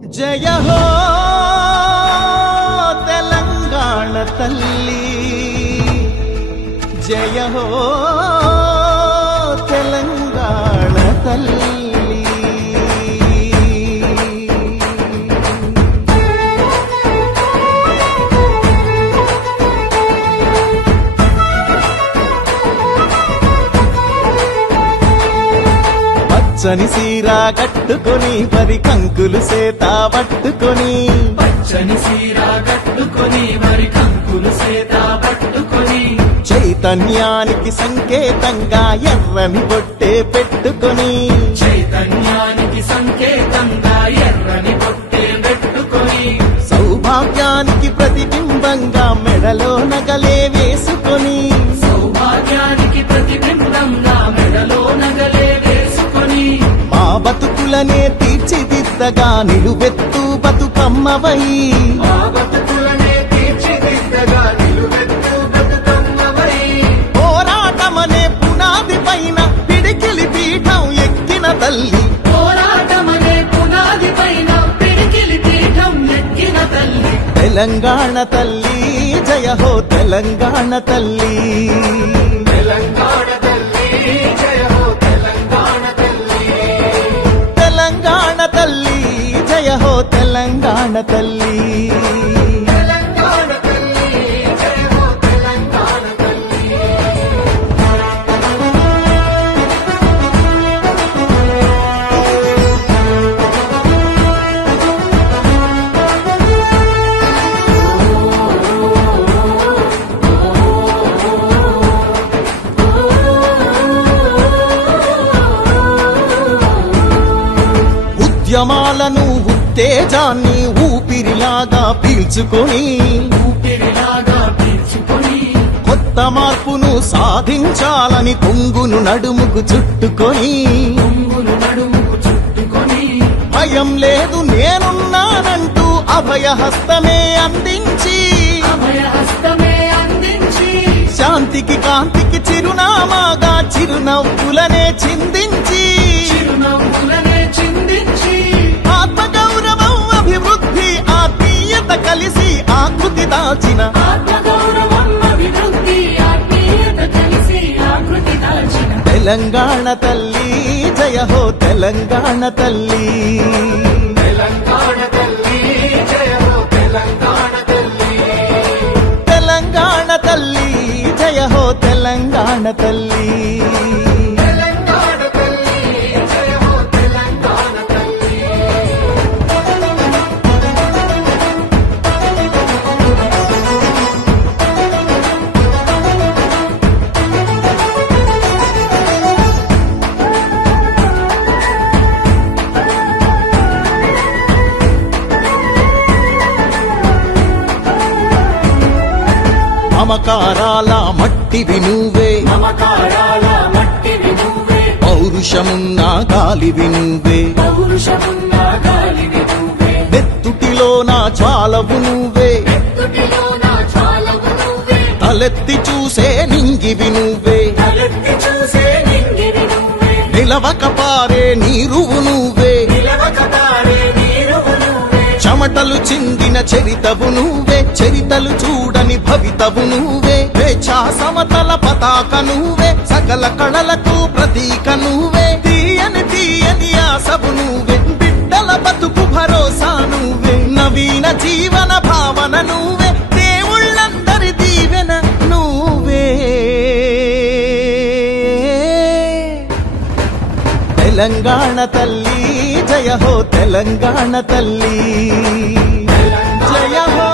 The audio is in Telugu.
జయ హో తెలంగాణ తల్లి, జయ హో తెలంగాణ తల్లి. పచ్చని సీరా కట్టుకొని పరి కంకులు సేత పట్టుకొని, పచ్చని సీరా కట్టుకొని మరి కంకులు సేత పట్టుకొని, చైతన్యానికి సంకేతంగా ఎర్రని బొట్టే పెట్టుకొని, చైతన్యానికి సంకేతంగా ఎర్రని బొట్టే పెట్టుకొని, సౌభాగ్యానికి ప్రతిబింబంగా మెడలో నగలే వేసుకొని, సౌభాగ్యానికి ప్రతిబింబంగా మెడలో నగలే వేసుకొని, మా బతుకులనే తీర్చిదిద్దగా నిలువెత్తు బతుకమ్మవై, మా బతుకులనే తీర్చిదిద్దగా నిలువెత్తు బతుకమ్మవై, పోరాటమనే పునాది పైన పిడికిలి పీఠం ఎక్కిన తల్లి, పోరాటమనే పునాది పైన పిడికిలి పీఠం ఎక్కిన తల్లి, తెలంగాణ తల్లి జయ హో తెలంగాణ తల్లి, తెలంగాణ తల్లి జయ హో తెలంగాణ తల్లి, తెలంగాణ తల్లి జయ హో తెలంగాణ తల్లి. తెలంగాణ తల్లి జయ హో తెలంగాణ తల్లి. ఉద్యమాలను ఉత్తేజాన్ని ఊపిరిలాగా పీల్చుకొని, ఊపిరిలాగా పీల్చుకొని, కొత్త మార్పును సాధించాలని కొంగును నడుముకు చుట్టుకొని, కొంగులు నడుముకు చుట్టుకొని, భయం లేదు నేనున్నానంటూ అభయహస్తమే అందించి, అభయహస్తమే అందించి, శాంతికి కాంతికి చిరునామాగా చిరునవ్వులనే చిందించి, చిరునవ్వులనే చిందించి, ఆత్మగౌరవం అభివృద్ధి ఆత్మీయత కలిసి ఆకృతి దాచిన, ఆత్మగౌరవం అభివృద్ధి ఆత్మీయత కలిసి ఆకృతి దాల్చిన, తెలంగాణ తల్లి జయ హో తెలంగాణ తల్లి, తెలంగాణ తల్లి జయ హో తెలంగాణ తల్లి, తెలంగాణ తల్లి జయ హో తెలంగాణ తల్లి. తెలంగాణ తల్లి జయ హో తెలంగాణ తల్లి. మమకారాల మట్టివి నువ్వే, మమకారాల మట్టివి నువ్వే, పౌరుషమున్న గాలివి నువ్వే, పౌరుషమున్న గాలివి నువ్వే, నెత్తుటిలో నా జ్వాలవు నువ్వే, నెత్తుటిలోన జ్వాలవు నువ్వే, తలెత్తి చూసే నింగివి నువ్వే, తలెత్తి చూసే నింగివి నువ్వే, నిలవక పారే నీరువు నువ్వే, నిలవక పారే నీరువు నువ్వే, చెమటలు చిందిన చరితవు నువ్వే, చరితలు చూడని భవితవు నువ్వే, స్వేచ్ఛా సమతల పతాక నువ్వే, సకల కళలకు ప్రతీక నువ్వే, తీయని తీయని ఆశవు నువ్వే, బిడ్డల బతుకు భరోసా నువ్వే, నవీన జీవన భావన నువ్వే, దేవుళ్ళందరి దీవెన నువ్వే. తెలంగాణ తల్లి జయ హో తెలంగాణ తల్లి, జయ హో